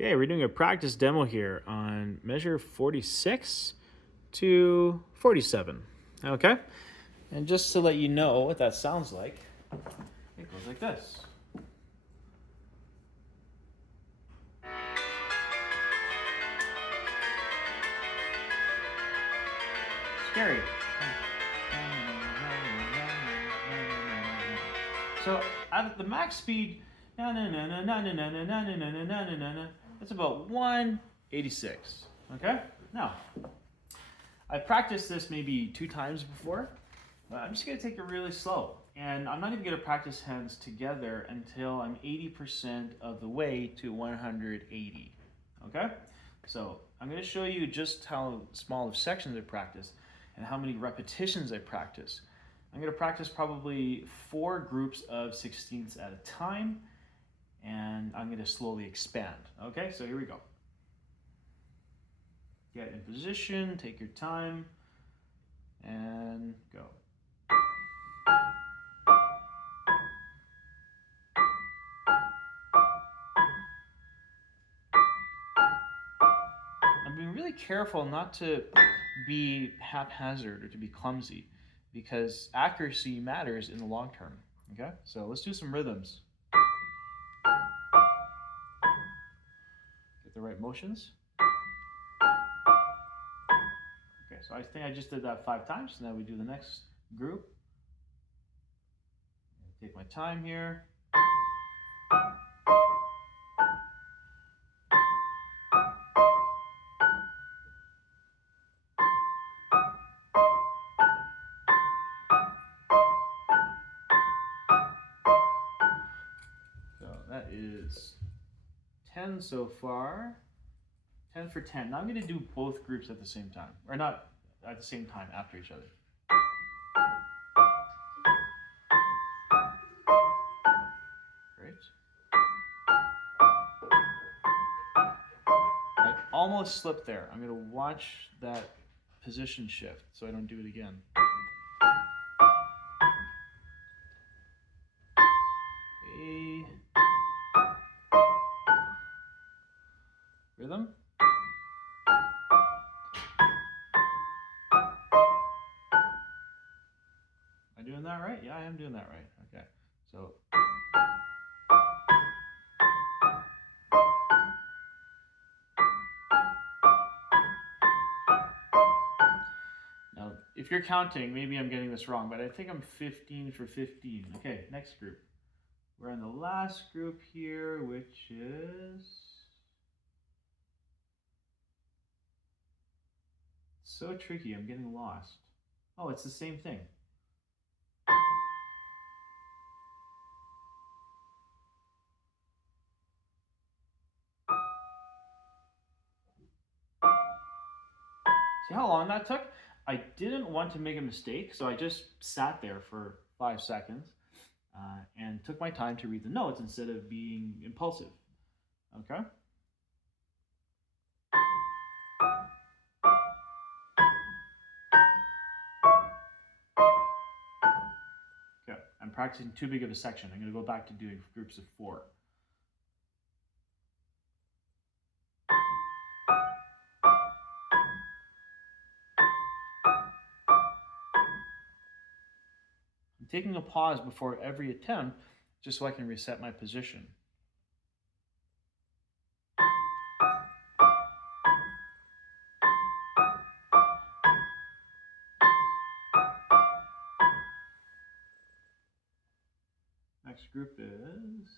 Okay, we're doing a practice demo here on measure 46 to 47. Okay, and just to let you know what that sounds like, it goes like this. Scary. So at the max speed, that's about 186. Okay? Now, I've practiced this maybe 2 times before, but I'm just going to take it really slow. And I'm not even going to practice hands together until I'm 80% of the way to 180. Okay? So I'm going to show you just how small of sections I practice and how many repetitions I practice. I'm going to practice probably 4 groups of 16ths at a time, and I'm going to slowly expand. Okay, so here we go. Get in position, take your time, and go. I'm being really careful not to be haphazard or to be clumsy, because accuracy matters in the long term. Okay, so let's do some rhythms. Get the right motions. Okay, so I think I just did that 5 times. Now we do the next group. Take my time here. So that is 10 so far. 10 for 10. Now I'm going to do both groups at the same time. Or not at the same time, after each other. Great. I almost slipped there. I'm going to watch that position shift so I don't do it again. A rhythm. Am I doing that right? Yeah, I am doing that right. Okay. So now, if you're counting, maybe I'm getting this wrong, but I think I'm 15 for 15. Okay, next group. We're in the last group here, which is so tricky. I'm getting lost. Oh, it's the same thing. See how long that took? I didn't want to make a mistake, so I just sat there for 5 seconds and took my time to read the notes instead of being impulsive. Okay? Okay, I'm practicing too big of a section. I'm going to go back to doing groups of 4. I'm taking a pause before every attempt just so I can reset my position. Next group is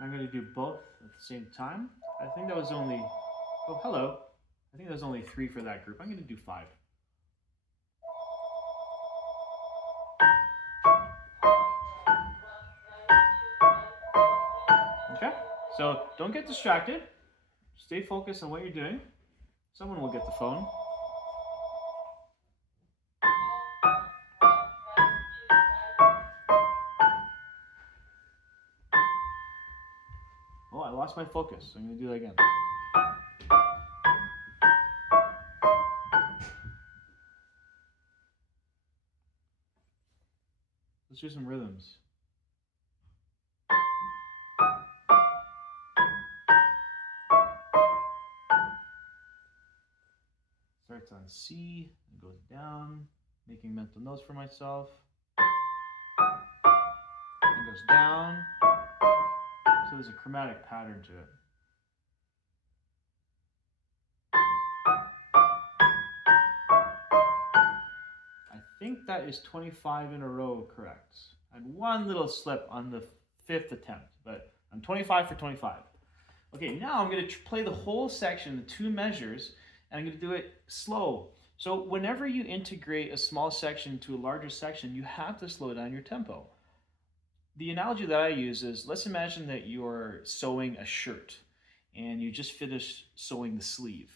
I'm going to do both at the same time. I think that was only, oh, hello. I think that was only 3 for that group. I'm going to do 5. Okay, so don't get distracted. Stay focused on what you're doing. Someone will get the phone. Oh, I lost my focus. I'm going to do that again. Let's do some rhythms. Starts on C and goes down, making mental notes for myself. And goes down. So there's a chromatic pattern to it. I think that is 25 in a row correct. I had one little slip on the 5th attempt, but I'm 25 for 25. Okay, now I'm going to play the whole section, the 2 measures, and I'm going to do it slow. So whenever you integrate a small section to a larger section, you have to slow down your tempo. The analogy that I use is, let's imagine that you're sewing a shirt and you just finished sewing the sleeve,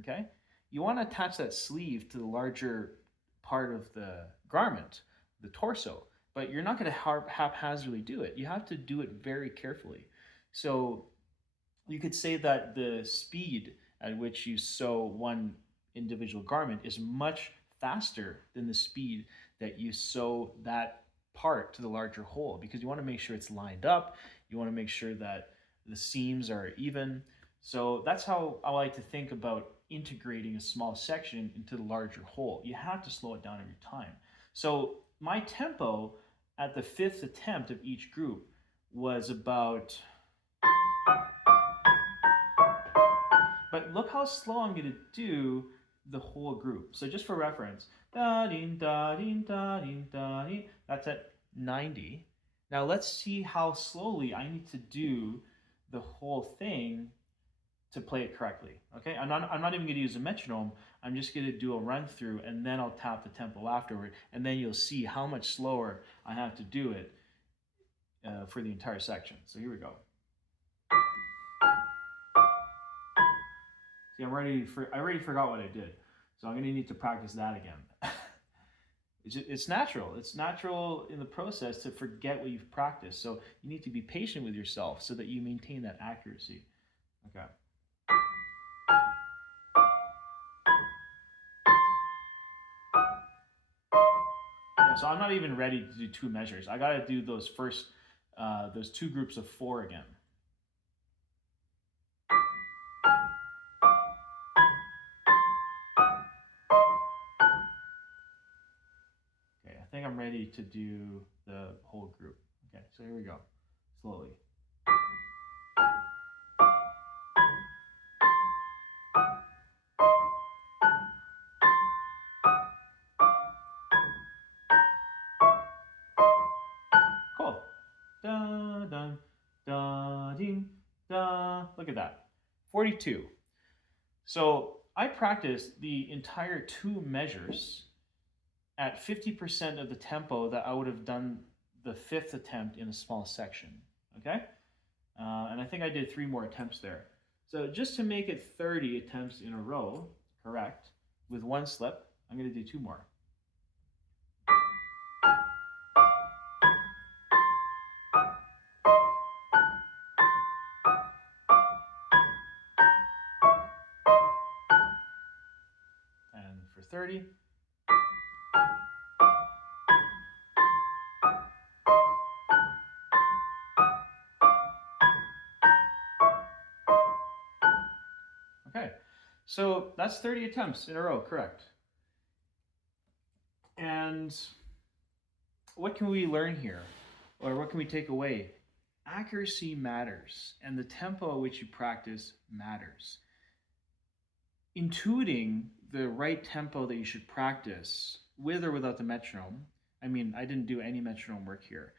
okay? You want to attach that sleeve to the larger part of the garment, the torso, but you're not going to haphazardly do it. You have to do it very carefully. So you could say that the speed at which you sew one individual garment is much faster than the speed that you sew that part to the larger whole, because you want to make sure it's lined up. You want to make sure that the seams are even. So that's how I like to think about integrating a small section into the larger whole. You have to slow it down every time. So my tempo at the 5th attempt of each group was about, but look how slow I'm going to do the whole group. So just for reference, da-ding, da-ding, da-ding, da-ding, that's at 90. Now let's see how slowly I need to do the whole thing to play it correctly. Okay, I'm not even going to use a metronome. I'm just going to do a run through, and then I'll tap the tempo afterward, and then you'll see how much slower I have to do it for the entire section. So here we go. See, I already forgot what I did, so I'm going to need to practice that again. It's natural. It's natural in the process to forget what you've practiced. So you need to be patient with yourself so that you maintain that accuracy. Okay. So I'm not even ready to do 2 measures. I got to do those first, those 2 groups of 4 again. Okay, I think I'm ready to do the whole group. Okay, so here we go, slowly. Cool. Da, dun, da, ding, da. Look at that. 42. So I practiced the entire 2 measures at 50% of the tempo that I would have done the 5th attempt in a small section. Okay? And I think I did 3 more attempts there. So just to make it 30 attempts in a row, correct, with 1 slip, I'm going to do 2 more. And for 30. Okay, so that's 30 attempts in a row, correct. And what can we learn here? Or what can we take away? Accuracy matters, and the tempo at which you practice matters. Intuiting the right tempo that you should practice, with or without the metronome, I mean, I didn't do any metronome work here,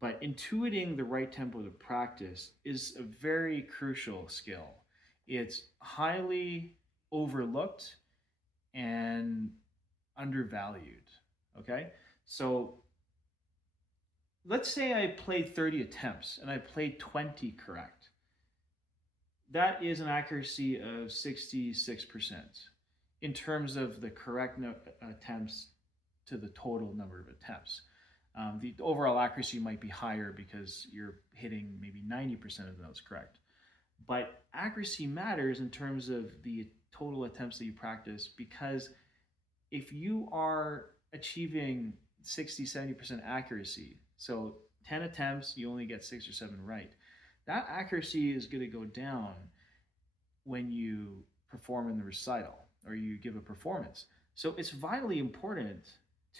but intuiting the right tempo to practice is a very crucial skill. It's highly overlooked and undervalued, okay? So let's say I played 30 attempts and I played 20 correct. That is an accuracy of 66% in terms of the correct attempts to the total number of attempts. The overall accuracy might be higher because you're hitting maybe 90% of those correct. But accuracy matters in terms of the total attempts that you practice, because if you are achieving 60-70% accuracy. So 10 attempts, you only get 6 or 7 right. That accuracy is going to go down when you perform in the recital or you give a performance. So it's vitally important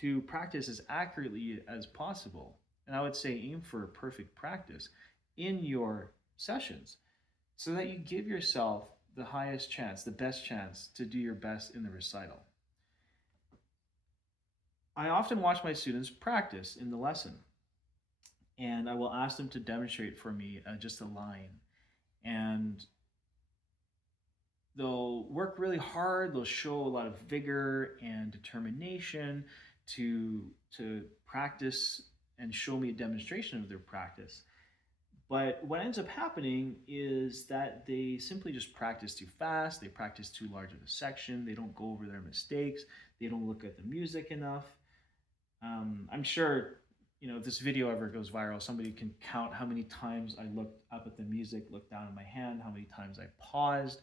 to practice as accurately as possible. And I would say aim for perfect practice in your sessions so that you give yourself the highest chance, the best chance to do your best in the recital. I often watch my students practice in the lesson, and I will ask them to demonstrate for me just a line. And they'll work really hard, they'll show a lot of vigor and determination to practice and show me a demonstration of their practice. But what ends up happening is that they simply just practice too fast, they practice too large of a section, they don't go over their mistakes, they don't look at the music enough. I'm sure, if this video ever goes viral, somebody can count how many times I looked up at the music, looked down at my hand, how many times I paused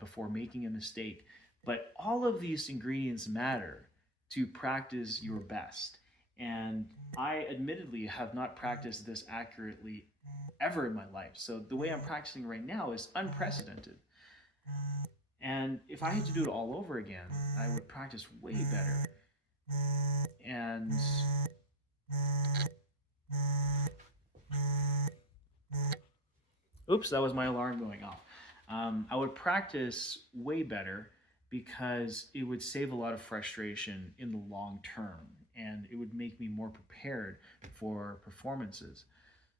before making a mistake. But all of these ingredients matter to practice your best. And I admittedly have not practiced this accurately ever in my life. So the way I'm practicing right now is unprecedented. And if I had to do it all over again, I would practice way better. And oops, that was my alarm going off. I would practice way better because it would save a lot of frustration in the long term and it would make me more prepared for performances.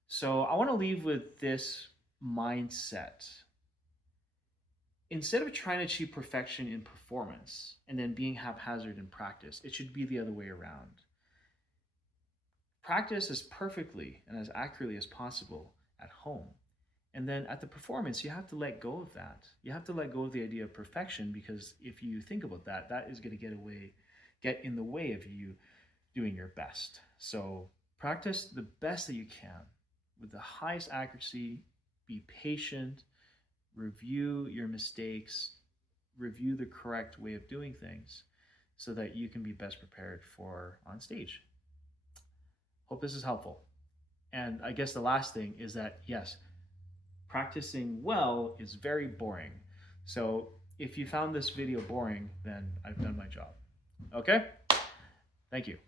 So I want to leave with this mindset. Instead of trying to achieve perfection in performance and then being haphazard in practice, it should be the other way around. Practice as perfectly and as accurately as possible at home. And then at the performance, you have to let go of that. You have to let go of the idea of perfection because if you think about that, that is going to get in the way of you doing your best. So practice the best that you can with the highest accuracy, be patient, review your mistakes, review the correct way of doing things so that you can be best prepared for on stage. Hope this is helpful. And I guess the last thing is that, yes, practicing well is very boring. So if you found this video boring, then I've done my job. Okay? Thank you.